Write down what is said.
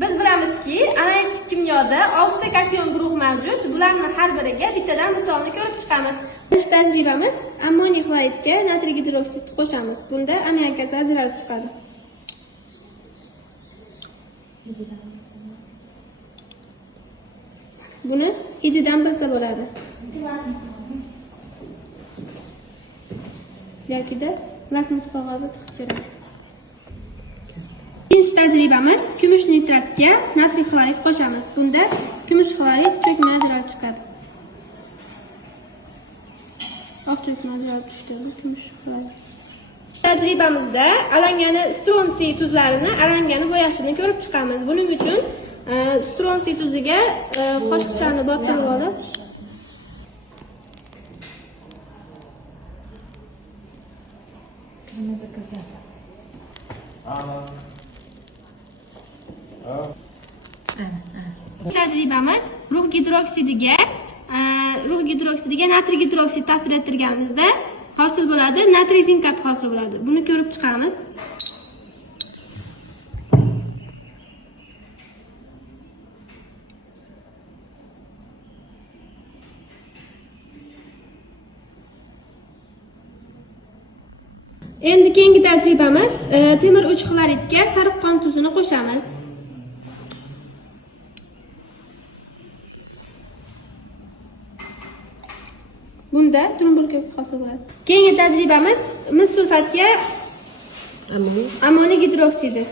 Biz bilamizki, analitik kimyoda 6 ta kation guruh mavjud. Bularning har biriga bittadan misolni ko'rib chiqamiz. Birinchi tajribamiz ammoniy xloridga natriy gidroksid qo'shamiz. Bunda ammoniak gazi ajralib chiqadi. Buni hididan bilsa bo'ladi. Yoki-da lakmus qog'ozi tiqib ko'ramiz. Ikkinchi tajribamiz kumush nitratiga natriy xlorid qo'shamiz. Bunda kumush xlorid cho'kma ajralib chiqadi. Oq cho'kma ajralib tushdi. Kumush xlorid. Tajribamizda alangani stronsiy tuzlarini alangani bo'yashini ko'rib chiqamiz. Buning uchun stronsiy tuziga qoshiqchani botirib olib tajribamiz rux gidroksidiga natriy gidroksid ta'sir ettirganimizda hosil bo'ladi, natriy zinkat hosil bo'ladi. Buni ko'rib chiqamiz. Endi keyingi tajribamiz temir 3 xloridga sariq qon tuzini qo'shamiz. Bunda trumbul ko'k hosil bo'ladi. Keyingi tajribamiz mis sulfatga ammoniy gidroksidi.